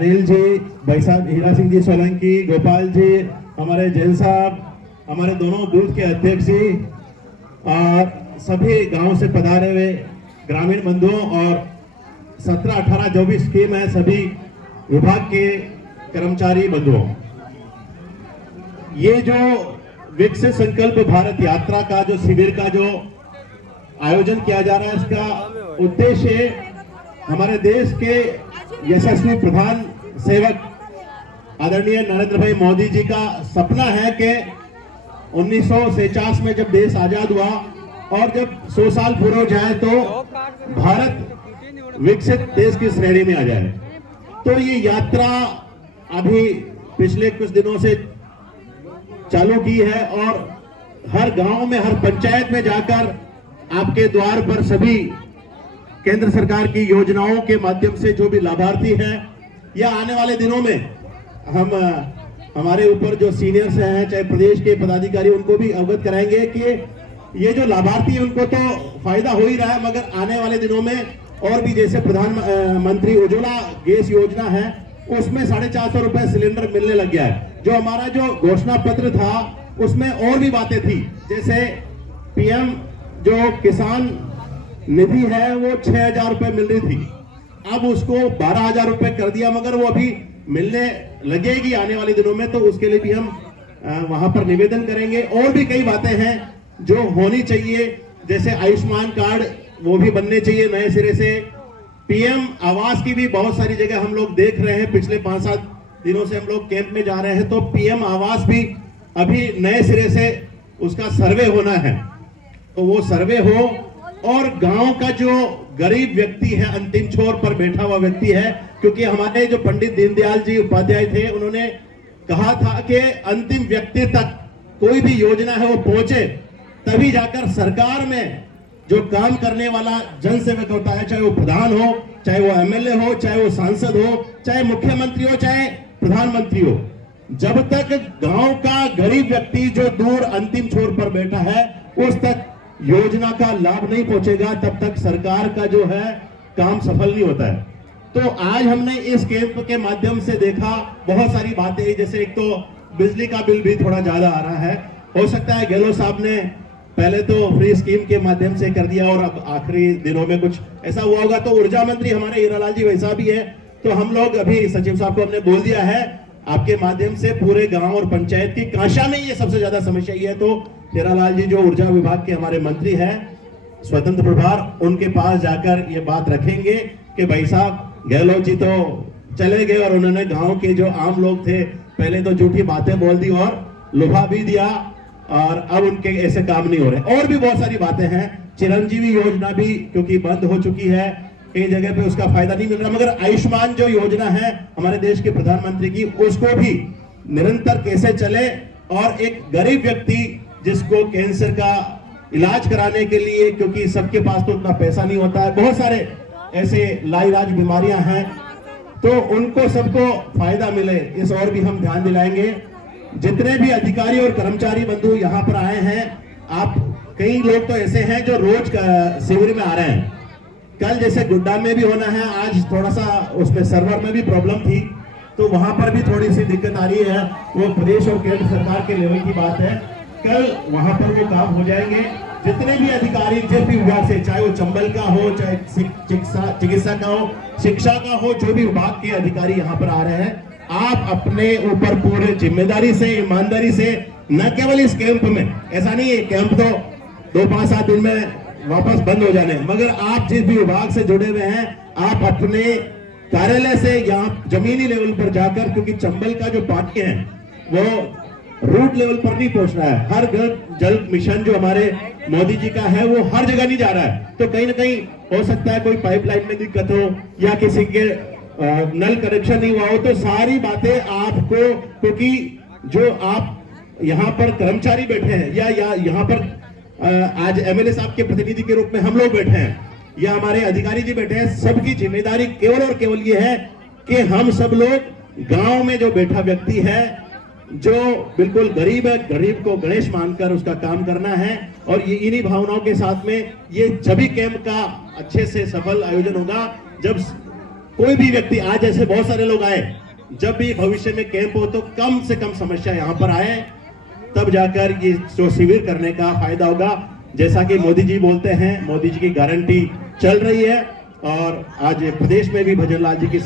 अनिल जी, भाई साहब हीरा सिंह जी सोलंकी, गोपाल जी, हमारे जैन साहब, हमारे दोनों बूथ के अध्यक्ष जी और सभी गांव से पधारे हुए ग्रामीण बंधुओं और 17, 18 जो भी स्कीम है सभी विभाग के कर्मचारी बंधुओं, ये जो विकसित संकल्प भारत यात्रा का जो शिविर का जो आयोजन किया जा रहा है, इसका उद्देश्य हमारे देश के यशस्वी प्रधान सेवक आदरणीय नरेंद्र भाई मोदी जी का सपना है कि 1949 में जब देश आजाद हुआ और जब 100 साल पूरे हो जाए तो भारत विकसित देश की श्रेणी में आ जाए। तो ये यात्रा अभी पिछले कुछ दिनों से चालू की है और हर गांव में, हर पंचायत में जाकर आपके द्वार पर सभी केंद्र सरकार की योजनाओं के माध्यम से जो भी लाभार्थी हैं या आने वाले दिनों में हम हमारे ऊपर जो सीनियर्स हैं, चाहे प्रदेश के पदाधिकारी, उनको भी अवगत कराएंगे कि ये जो लाभार्थी है उनको तो फायदा हो ही रहा है, मगर आने वाले दिनों में और भी जैसे प्रधानमंत्री उज्ज्वला गैस योजना है उसमें 450 रुपए सिलेंडर मिलने लग गया है। जो हमारा जो घोषणा पत्र था उसमें और भी बातें थी, जैसे पीएम जो किसान निधि है वो 6,000 रुपए मिल रही थी, अब उसको 12,000 रुपए कर दिया, मगर वो अभी मिलने लगेगी आने वाले दिनों में, तो उसके लिए भी हम वहां पर निवेदन करेंगे। और भी कई बातें हैं जो होनी चाहिए, जैसे आयुष्मान कार्ड वो भी बनने चाहिए नए सिरे से। पीएम आवास की भी बहुत सारी जगह हम लोग देख रहे हैं, पिछले 5-7 दिनों से हम लोग कैंप में जा रहे हैं, तो पीएम आवास भी अभी नए सिरे से उसका सर्वे होना है, तो वो सर्वे हो और गांव का जो गरीब व्यक्ति है, अंतिम छोर पर बैठा हुआ व्यक्ति है, क्योंकि हमारे जो पंडित दीनदयाल जी उपाध्याय थे उन्होंने कहा था कि अंतिम व्यक्ति तक कोई भी योजना है वो पहुंचे, तभी जाकर सरकार में जो काम करने वाला जनसेवक होता है, चाहे वो प्रधान हो, चाहे वो एमएलए हो, चाहे वो सांसद हो, चाहे मुख्यमंत्री हो, चाहे प्रधानमंत्री हो, जब तक गांव का गरीब व्यक्ति जो दूर अंतिम छोर पर बैठा है उस तक योजना का लाभ नहीं पहुंचेगा, तब तक सरकार का जो है काम सफल नहीं होता है। तो आज हमने इस कैंप के माध्यम से देखा बहुत सारी बातें, जैसे एक तो बिजली का बिल भी थोड़ा ज्यादा आ रहा है, हो सकता है गहलोत साहब ने पहले तो फ्री स्कीम के माध्यम से कर दिया और अब आखिरी दिनों में कुछ ऐसा हुआ होगा। तो ऊर्जा मंत्री हमारे हीरालाल जी वैसा भी है, तो हम लोग अभी सचिव साहब को हमने बोल दिया है आपके माध्यम से पूरे गांव और पंचायत की काशा में ये सबसे ज्यादा समस्या ये है, तो हीरालाल जी जो ऊर्जा विभाग के हमारे मंत्री हैं स्वतंत्र प्रभार, उनके पास जाकर ये बात रखेंगे कि भाई साहब गहलोत जी तो चले गए और उन्होंने गांव के जो आम लोग थे पहले तो झूठी बातें बोल दी और लुभा भी दिया और अब उनके ऐसे काम नहीं हो रहे। और भी बहुत सारी बातें हैं, चिरंजीवी योजना भी क्योंकि बंद हो चुकी है, कई जगह पे उसका फायदा नहीं मिल रहा, मगर आयुष्मान जो योजना है हमारे देश के प्रधानमंत्री की, उसको भी निरंतर कैसे चले और एक गरीब व्यक्ति जिसको कैंसर का इलाज कराने के लिए, क्योंकि सबके पास तो उतना पैसा नहीं होता है, बहुत सारे ऐसे लाइलाज बीमारियां हैं, तो उनको सबको फायदा मिले, इस और भी हम ध्यान दिलाएंगे। जितने भी अधिकारी और कर्मचारी बंधु यहाँ पर आए हैं, आप कई लोग तो ऐसे हैं जो रोज शिविर में आ रहे हैं, कल जैसे गुड्डा में भी होना है, आज थोड़ा सा उसमें सर्वर में भी प्रॉब्लम थी, तो वहां पर भी थोड़ी सी दिक्कत आ रही है, वो प्रदेश और केंद्र सरकार के लेवल की बात है, कल वहां पर वो काम हो जाएंगे। जितने भी अधिकारी जिस भी विभाग से, चाहे वो चंबल का हो, चाहे चिकित्सा का हो, शिक्षा का हो, जो भी विभाग के अधिकारी यहाँ पर आ रहे हैं, आप अपने ऊपर पूरे जिम्मेदारी से, ईमानदारी से, न केवल इस कैंप में, ऐसा नहीं है कैंप तो 2-5-7 दिन में वापस बंद हो जाने, मगर आप जिस भी विभाग से जुड़े हुए हैं, आप अपने कार्यालय से यहाँ जमीनी लेवल पर जाकर, क्योंकि चंबल का जो पानी है वो रूट लेवल पर नहीं पहुंच रहा है, हर घर जल मिशन जो हमारे मोदी जी का है वो हर जगह नहीं जा रहा है, तो कहीं ना कहीं हो सकता है कोई पाइपलाइन में दिक्कत हो या किसी के नल कनेक्शन नहीं हुआ हो, तो सारी बातें आपको, क्योंकि जो आप यहाँ पर कर्मचारी बैठे हैं या यहाँ पर आज एमएलए साहब के प्रतिनिधि के रूप में हम लोग बैठे हैं या हमारे अधिकारी जी बैठे हैं, सबकी जिम्मेदारी केवल और केवल ये है कि हम सब लोग गांव में जो बैठा व्यक्ति है, जो बिल्कुल गरीब है, गरीब को गणेश मानकर उसका काम करना है, और ये इन्हीं भावनाओं के साथ में ये सभी कैंप का अच्छे से सफल आयोजन होगा। जब कोई भी व्यक्ति, आज ऐसे बहुत सारे लोग आए, जब भी भविष्य में कैंप हो तो कम से कम समस्या यहाँ पर आए, तब जाकर ये जो शिविर करने का फायदा होगा। जैसा कि मोदी जी बोलते हैं, मोदी जी की गारंटी चल रही है और आज प्रदेश में भी भजन लाल जी की